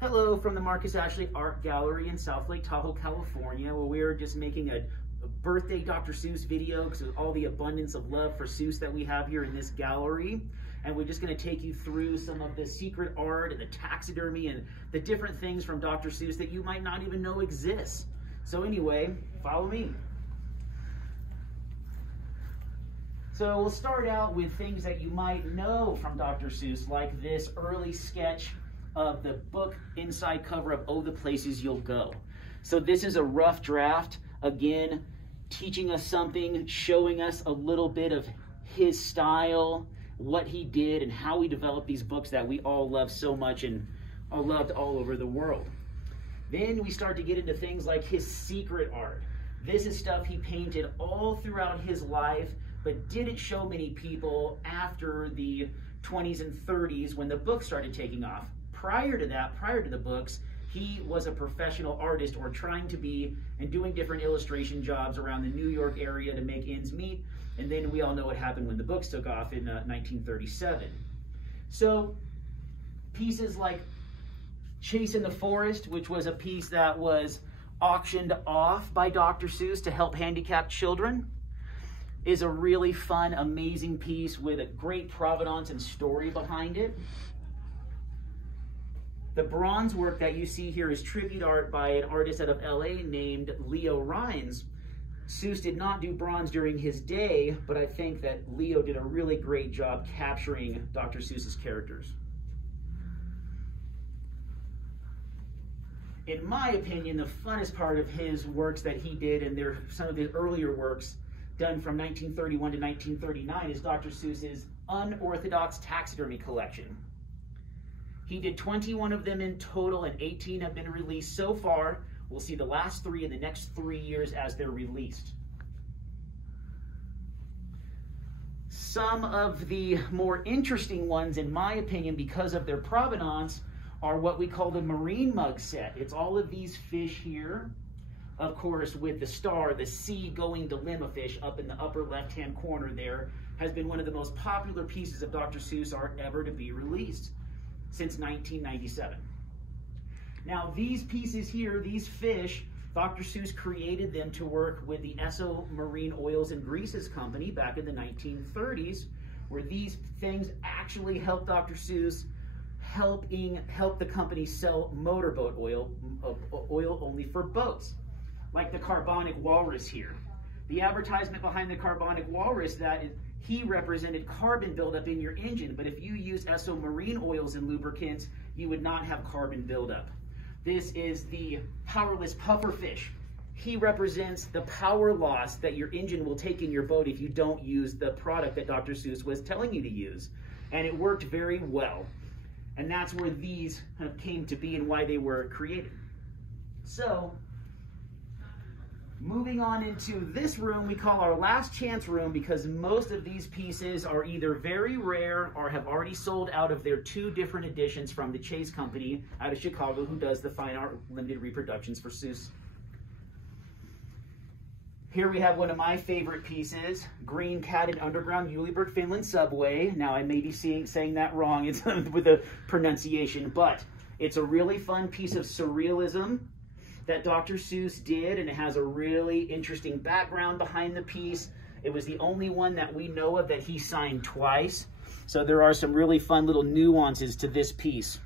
Hello from the Marcus Ashley Art Gallery in South Lake Tahoe, California, where we're just making a birthday Dr. Seuss video because of all the abundance of love for Seuss that we have here in this gallery. And we're just going to take you through some of the secret art and the taxidermy and the different things from Dr. Seuss that you might not even know exist. So anyway, follow me. So we'll start out with things that you might know from Dr. Seuss, like this early sketch of the book inside cover of Oh, the Places You'll Go. So this is a rough draft, again, teaching us something, showing us a little bit of his style, what he did, and how he developed these books that we all love so much and are loved all over the world. Then we start to get into things like his secret art. This is stuff he painted all throughout his life, but didn't show many people after the 20s and 30s when the books started taking off. Prior to that, prior to the books, he was a professional artist or trying to be and doing different illustration jobs around the New York area to make ends meet. And then we all know what happened when the books took off in 1937. So pieces like Chase in the Forest, which was a piece that was auctioned off by Dr. Seuss to help handicapped children, is a really fun, amazing piece with a great provenance and story behind it. The bronze work that you see here is tribute art by an artist out of LA named Leo Rines. Seuss did not do bronze during his day, but I think that Leo did a really great job capturing Dr. Seuss's characters. In my opinion, the funnest part of his works that he did, and they're some of his earlier works done from 1931 to 1939, is Dr. Seuss's unorthodox taxidermy collection. He did 21 of them in total, and 18 have been released so far. We'll see the last 3 in the next 3 years as they're released. Some of the more interesting ones, in my opinion, because of their provenance, are what we call the marine mug set. It's all of these fish here, of course, with the star, the sea going to Lima fish up in the upper left-hand corner there, has been one of the most popular pieces of Dr. Seuss art ever to be released since 1997. Now these pieces here, these fish, Dr. Seuss created them to work with the Esso Marine Oils and Greases Company back in the 1930s, where these things actually helped Dr. Seuss help the company sell motorboat oil, oil only for boats, like the carbonic walrus here. The advertisement behind the carbonic walrus, that is, he represented carbon buildup in your engine, but if you use Esso marine oils and lubricants, you would not have carbon buildup. This is the powerless pufferfish. He represents the power loss that your engine will take in your boat if you don't use the product that Dr. Seuss was telling you to use. And it worked very well. And that's where these came to be and why they were created. So, moving on into this room, we call our last chance room, because most of these pieces are either very rare or have already sold out of their 2 different editions from the Chase Company out of Chicago, who does the fine art limited reproductions for Seuss. Here we have one of my favorite pieces, Green Cat in Underground Uleberg, Finland Subway. Now I may be saying that wrong, it's with the pronunciation, but it's a really fun piece of surrealism that Dr. Seuss did, and it has a really interesting background behind the piece. It was the only one that we know of that he signed twice. So there are some really fun little nuances to this piece.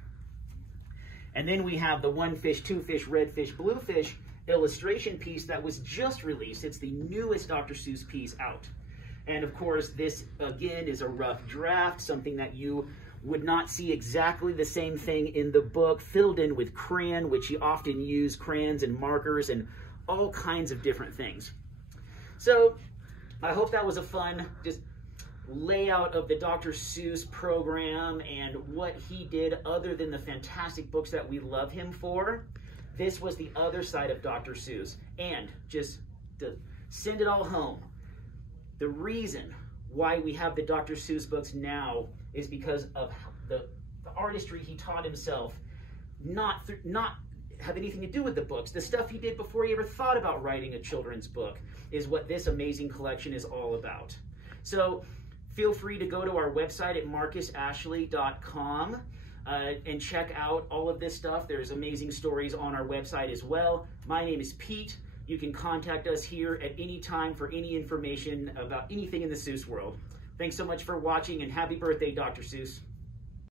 And then we have the 1 fish, 2 fish, red fish, blue fish illustration piece that was just released. It's the newest Dr. Seuss piece out. And of course, this again is a rough draft, something that you would not see exactly the same thing in the book, filled in with crayon, which he often used crayons and markers and all kinds of different things. So I hope that was a fun just layout of the Dr. Seuss program and what he did other than the fantastic books that we love him for. This was the other side of Dr. Seuss. And just to send it all home, the reason why we have the Dr. Seuss books now is because of the artistry he taught himself, not have anything to do with the books. The stuff he did before he ever thought about writing a children's book is what this amazing collection is all about. So feel free to go to our website at marcusashley.com and check out all of this stuff. There's amazing stories on our website as well. My name is Pete. You can contact us here at any time for any information about anything in the Seuss world. Thanks so much for watching, and happy birthday, Dr. Seuss.